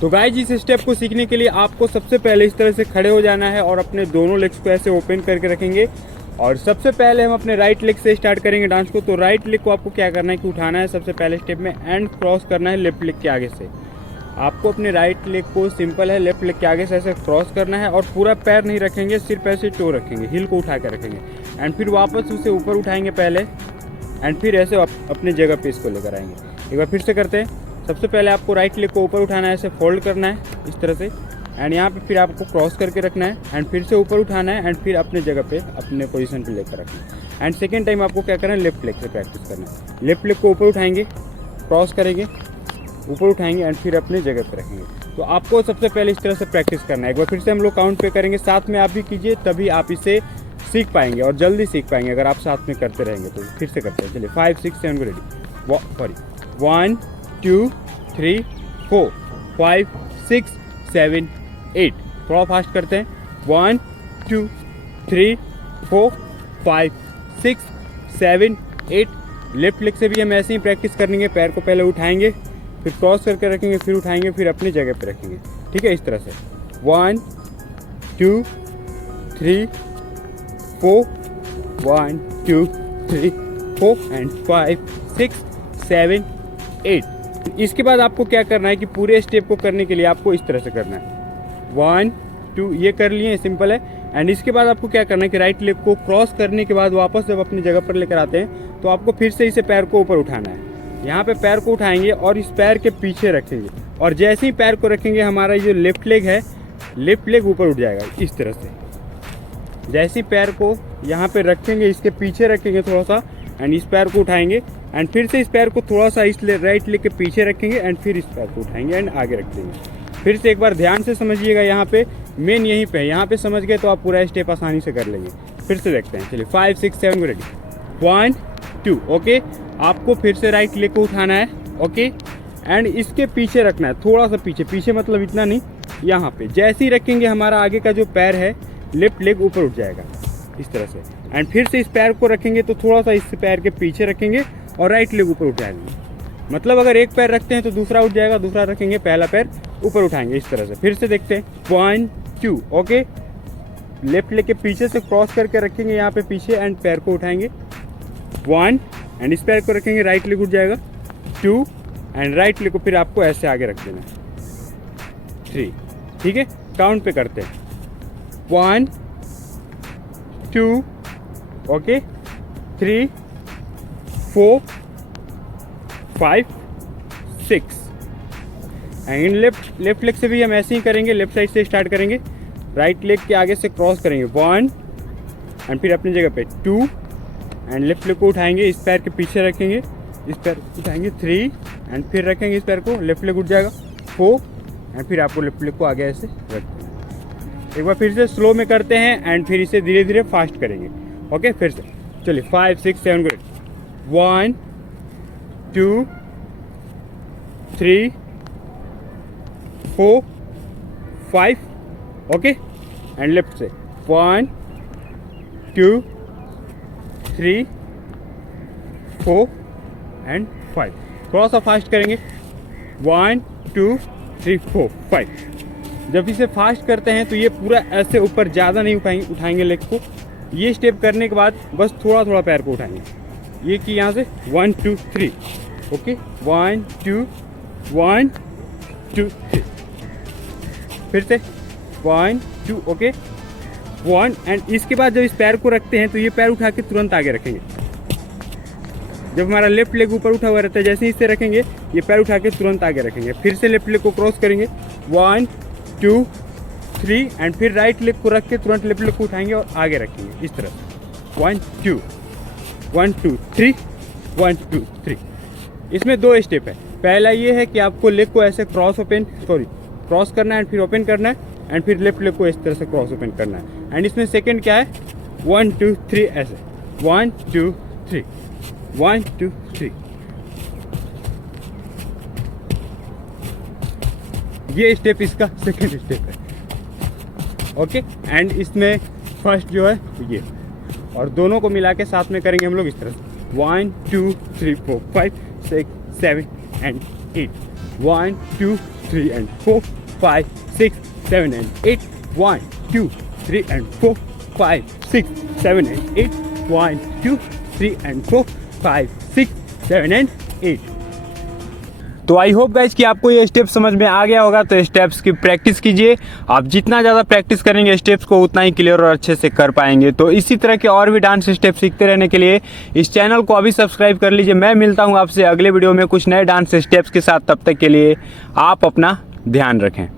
तो गाइस इस स्टेप को सीखने के लिए आपको सबसे पहले इस तरह से खड़े हो जाना है और अपने दोनों लेग्स को ऐसे ओपन करके रखेंगे। और सबसे पहले हम अपने राइट लेग से स्टार्ट करेंगे डांस को। तो राइट लेग को आपको क्या करना है कि उठाना है सबसे पहले स्टेप में एंड क्रॉस करना है लेफ्ट लेग के आगे से। आपको अपने राइट लेग को सिंपल है लेफ्ट लेग के आगे से ऐसे क्रॉस करना है और पूरा पैर नहीं रखेंगे, सिर्फ ऐसे टो रखेंगे, हिल को उठा कर रखेंगे एंड फिर वापस उसे ऊपर उठाएंगे पहले एंड फिर ऐसे अपने जगह पे इसको लेकर आएंगे। एक बार फिर से करते हैं। सबसे पहले आपको राइट लेग को ऊपर उठाना है, ऐसे फोल्ड करना है इस तरह से एंड यहाँ पे फिर आपको क्रॉस करके रखना है एंड फिर से ऊपर उठाना है एंड फिर अपने जगह पे अपने पोजीशन पे लेकर रखना है। एंड सेकेंड टाइम आपको क्या करना है, लेफ्ट लेग से प्रैक्टिस करना है। लेफ्ट लेग को ऊपर उठाएंगे, क्रॉस करेंगे, ऊपर उठाएंगे एंड फिर अपने जगह पे रखेंगे। तो आपको सबसे पहले इस तरह से प्रैक्टिस करना है। एक बार फिर से हम लोग काउंट पे करेंगे, साथ में आप भी कीजिए, तभी आप इसे सीख पाएंगे और जल्दी सीख पाएंगे अगर आप साथ में करते रहेंगे तो। फिर से करते हैं, चलिए 5 6 7 रेडी। सॉरी 1 2 3 4 5 6 7 8। थोड़ा फास्ट करते हैं। 1 2 3 4 5 6 7 8। लेफ्ट लेग से भी हम ऐसे ही प्रैक्टिस करेंगे। पैर को पहले उठाएंगे, फिर क्रॉस करके रखेंगे, फिर उठाएंगे, फिर अपनी जगह पे रखेंगे। ठीक है, इस तरह से 1 2 3 4 1 2 3 4 एंड 5 6 7 8। इसके बाद आपको क्या करना है कि पूरे स्टेप को करने के लिए आपको इस तरह से करना है। 1 2 ये कर लिए, सिंपल है। एंड इसके बाद आपको क्या करना है कि राइट लेग को क्रॉस करने के बाद वापस जब अपनी जगह पर लेकर आते हैं तो आपको फिर से इसे पैर को ऊपर उठाना है। यहाँ पे पैर को उठाएंगे और इस पैर के पीछे रखेंगे और जैसे ही पैर को रखेंगे हमारा जो लेफ्ट लेग है, लेफ्ट लेग ऊपर उठ जाएगा इस तरह से। जैसे ही पैर को यहाँ पे रखेंगे, इसके पीछे रखेंगे थोड़ा सा एंड इस पैर को उठाएंगे एंड फिर से इस पैर को थोड़ा सा इस राइट लेग के पीछे रखेंगे एंड फिर इस पैर को उठाएंगे एंड आगे रख देंगे। फिर से एक बार ध्यान से समझिएगा, यहाँ पे मेन यहीं पे है। यहाँ पे समझ गए तो आप पूरा स्टेप आसानी से कर लेंगे। फिर से देखते हैं, चलिए 5 6 7 रेडी। 1 2 ओके। आपको फिर से राइट लेग को उठाना है, ओके, एंड इसके पीछे रखना है, थोड़ा सा पीछे, पीछे मतलब इतना नहीं, यहाँ पे जैसे ही रखेंगे हमारा आगे का जो पैर है लेफ्ट लेग ऊपर उठ जाएगा इस तरह से। एंड फिर से इस पैर को रखेंगे तो थोड़ा सा इस पैर के पीछे रखेंगे और राइट लेग ऊपर उठाएंगे। मतलब अगर एक पैर रखते हैं तो दूसरा उठ जाएगा, दूसरा रखेंगे, पहला पैर ऊपर उठाएंगे इस तरह से। फिर से देखते हैं 1 2 ओके। लेफ्ट लेग के पीछे से क्रॉस करके रखेंगे यहाँ पे पीछे एंड पैर को उठाएंगे 1 एंड इस पैर को रखेंगे, राइट लेग उठ जाएगा 2 एंड राइट लेग को फिर आपको ऐसे आगे रख देना है 3। ठीक है, काउंट पे करते हैं 1 2 ओके 3 4 5 6 एंड लेफ्ट लेग से भी हम ऐसे ही करेंगे। लेफ्ट साइड से स्टार्ट करेंगे, राइट लेग के आगे से क्रॉस करेंगे 1 एंड फिर अपनी जगह पे 2 एंड लेफ्ट लेग को उठाएंगे, इस पैर के पीछे रखेंगे, इस पैर उठाएंगे 3 एंड फिर रखेंगे इस पैर को, लेफ्ट लेग उठ जाएगा 4 एंड फिर आपको लेफ्ट लेग को आगे ऐसे रख देंगे। एक बार फिर से स्लो में करते हैं एंड फिर इसे धीरे धीरे फास्ट करेंगे। ओके, फिर से चलिए 5 6 7 1 2 3 4 5 ओके एंड लेफ्ट से 1 2 3 4 एंड 5। थोड़ा सा फास्ट करेंगे 1 2 3 4 5। जब इसे फास्ट करते हैं तो ये पूरा ऐसे ऊपर ज़्यादा नहीं उठाएंगे लेग को। ये स्टेप करने के बाद बस थोड़ा थोड़ा पैर को उठाएंगे, ये कि यहाँ से 1 2 3 ओके 1 2 1 2 3। फिर से 1 2 ओके 1 एंड इसके बाद जब इस पैर को रखते हैं तो ये पैर उठा के तुरंत आगे रखेंगे। जब हमारा लेफ्ट लेग ऊपर उठा हुआ रहता है, जैसे ही इसे रखेंगे ये पैर उठा के तुरंत आगे रखेंगे। फिर से लेफ्ट लेग को क्रॉस करेंगे 1 2 3 एंड फिर राइट लेग को रख के तुरंत लेफ्ट लेग को उठाएंगे और आगे रखेंगे इस तरह 1 2 1 2 3 1 2 3। इसमें दो स्टेप है। पहला ये है कि आपको लेग को ऐसे क्रॉस करना है एंड फिर ओपन करना है एंड फिर लेफ्ट लेग को इस तरह से क्रॉस ओपन करना है। एंड इसमें सेकंड क्या है 1 2 3 ऐसे 1 2 3 1 2 3। ये स्टेप इसका सेकंड स्टेप है। ओके एंड इसमें फर्स्ट जो है ये, और दोनों को मिला के साथ में करेंगे हम लोग इस तरह से 1 2 3 4 5 6 7 and 8. 1, 2, 3 and 4, 5, 6, 7 and 8. 1, 2, 3 and 4, 5, 6, 7 and 8. 1, 2, 3 and 4, 5, 6, 7 and 8. तो आई होप गाइज कि आपको ये स्टेप समझ में आ गया होगा। तो स्टेप्स की प्रैक्टिस कीजिए। आप जितना ज़्यादा प्रैक्टिस करेंगे स्टेप्स को उतना ही क्लियर और अच्छे से कर पाएंगे। तो इसी तरह के और भी डांस स्टेप सीखते रहने के लिए इस चैनल को अभी सब्सक्राइब कर लीजिए। मैं मिलता हूँ आपसे अगले वीडियो में कुछ नए डांस स्टेप्स के साथ। तब तक के लिए आप अपना ध्यान रखें।